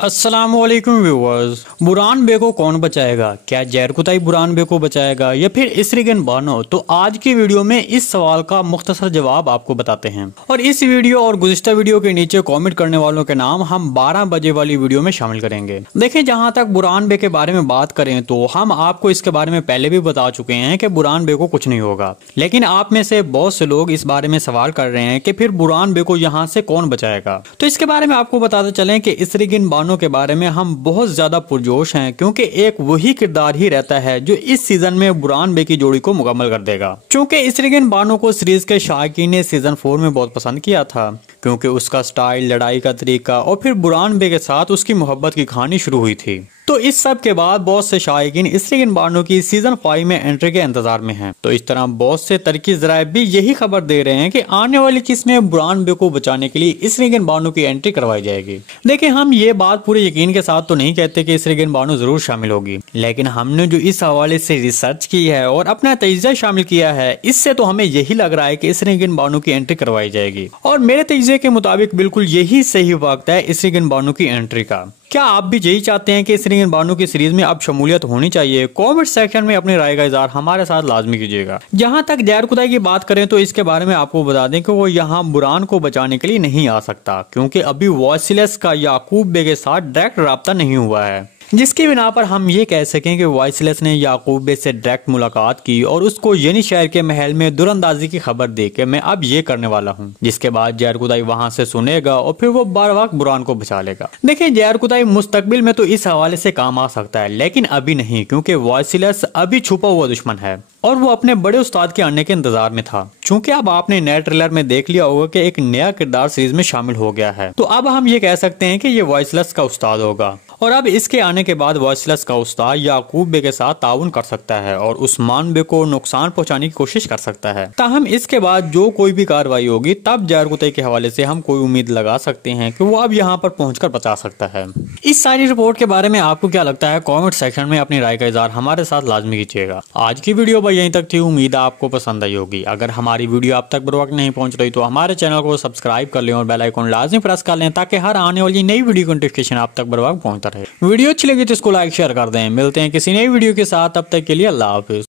अस्सलामुअलैकुम व्यूअर्स। बुरहान बे को कौन बचाएगा? क्या जहरकुताई बुरहान बे को बचाएगा या फिर इसरिगन बानो? तो आज की वीडियो में इस सवाल का मुख्तसर जवाब आपको बताते हैं और इस वीडियो और गुज़िश्ता वीडियो के नीचे कमेंट करने वालों के नाम हम 12 बजे वाली वीडियो में शामिल करेंगे। देखें, जहां तक बुरहान बे के बारे में बात करें तो हम आपको इसके बारे में पहले भी बता चुके हैं कि बुरहान बे को कुछ नहीं होगा, लेकिन आप में से बहुत से लोग इस बारे में सवाल कर रहे हैं कि फिर बुरहान बे को यहाँ से कौन बचाएगा। तो इसके बारे में आपको बताते चलें कि इसरिगन बानो के बारे में हम बहुत ज्यादा पुरजोश हैं, क्योंकि एक वही किरदार ही रहता है जो इस सीजन में बुरहान बे की जोड़ी को मुकम्मल कर देगा। क्योंकि इसरिगन बानो को सीरीज के शायकीन ने सीजन 4 में बहुत पसंद किया था, क्योंकि उसका स्टाइल, लड़ाई का तरीका और फिर बुरहान बे के साथ उसकी मोहब्बत की कहानी शुरू हुई थी। तो इस सब के बाद बहुत से शायकीन इसरिगन बानो की सीजन 5 में एंट्री के इंतजार में हैं। तो इस तरह बहुत से तरकी ज़राए भी यही खबर दे रहे हैं कि आने वाली किस्त में बुरहान बे को बचाने के लिए इसरिगन बानो की एंट्री करवाई जाएगी। देखिए, हम ये बात पूरे यकीन के साथ तो नहीं कहते कि इसरिगन बानो जरूर शामिल होगी, लेकिन हमने जो इस हवाले से रिसर्च की है और अपना तजिया शामिल किया है, इससे तो हमें यही लग रहा है कि इसरिगन बानो की एंट्री करवाई जाएगी। और मेरे तजिए के मुताबिक बिल्कुल यही सही वक्त है इसरिगन बानो की एंट्री का। क्या आप भी यही चाहते हैं कि इसरिगन बानो की सीरीज में अब शमूलियत होनी चाहिए? कमेंट सेक्शन में अपनी राय का इज़हार हमारे साथ लाजमी कीजिएगा। जहां तक जहरकुताई की बात करें तो इसके बारे में आपको बता दें कि वो यहाँ बुरहान को बचाने के लिए नहीं आ सकता, क्योंकि अभी वॉयसिलस का याकूब बे के साथ डायरेक्ट राब्ता नहीं हुआ है, जिसकी बिना पर हम ये कह सकें कि वॉयसिलस ने याकूब बे से डायरेक्ट मुलाकात की और उसको यनी शहर के महल में दुरंदाजी की खबर दे के मैं अब ये करने वाला हूँ, जिसके बाद जहरकुताई वहां से सुनेगा और फिर वो बार वक्त बुरहान को बचा लेगा। देखिए, जहरकुताई मुस्तकबिल में तो इस हवाले से काम आ सकता है, लेकिन अभी नहीं, क्योंकि वॉयसिलस अभी छुपा हुआ दुश्मन है और वो अपने बड़े उस्ताद के आने के इंतजार में था। चूंकि अब आपने नए ट्रेलर में देख लिया होगा कि एक नया किरदार सीरीज में शामिल हो गया है, तो अब हम ये कह सकते हैं कि ये वॉयसिलस का उस्ताद होगा और अब इसके आने के बाद वॉयसिलस का उस्ताद याकूब बे के साथ ताउन कर सकता है और उस्मान बे को नुकसान पहुंचाने की कोशिश कर सकता है। ताहम इसके बाद जो कोई भी कार्रवाई होगी, तब जहरकुताई के हवाले से हम कोई उम्मीद लगा सकते हैं कि वो अब यहाँ पर पहुंचकर बचा सकता है। इस सारी रिपोर्ट के बारे में आपको क्या लगता है? कॉमेंट सेक्शन में अपनी राय का इज़हार हमारे साथ लाजमी कीजिएगा। आज की वीडियो बस यहीं तक थी, उम्मीद है आपको पसंद आई होगी। अगर हमारी वीडियो आप तक बर वक्त नहीं पहुंच रही तो हमारे चैनल को सब्सक्राइब कर लें और बेल आइकन लाजमी प्रेस कर लें, ताकि हर आने वाली नई वीडियो की नोटिफिकेशन आप तक बर वक्त पहुंचता रहे। वीडियो अच्छी लगी तो इसको लाइक शेयर कर दें। मिलते हैं किसी नई वीडियो के साथ, तब तक के लिए अल्लाह हाफिज।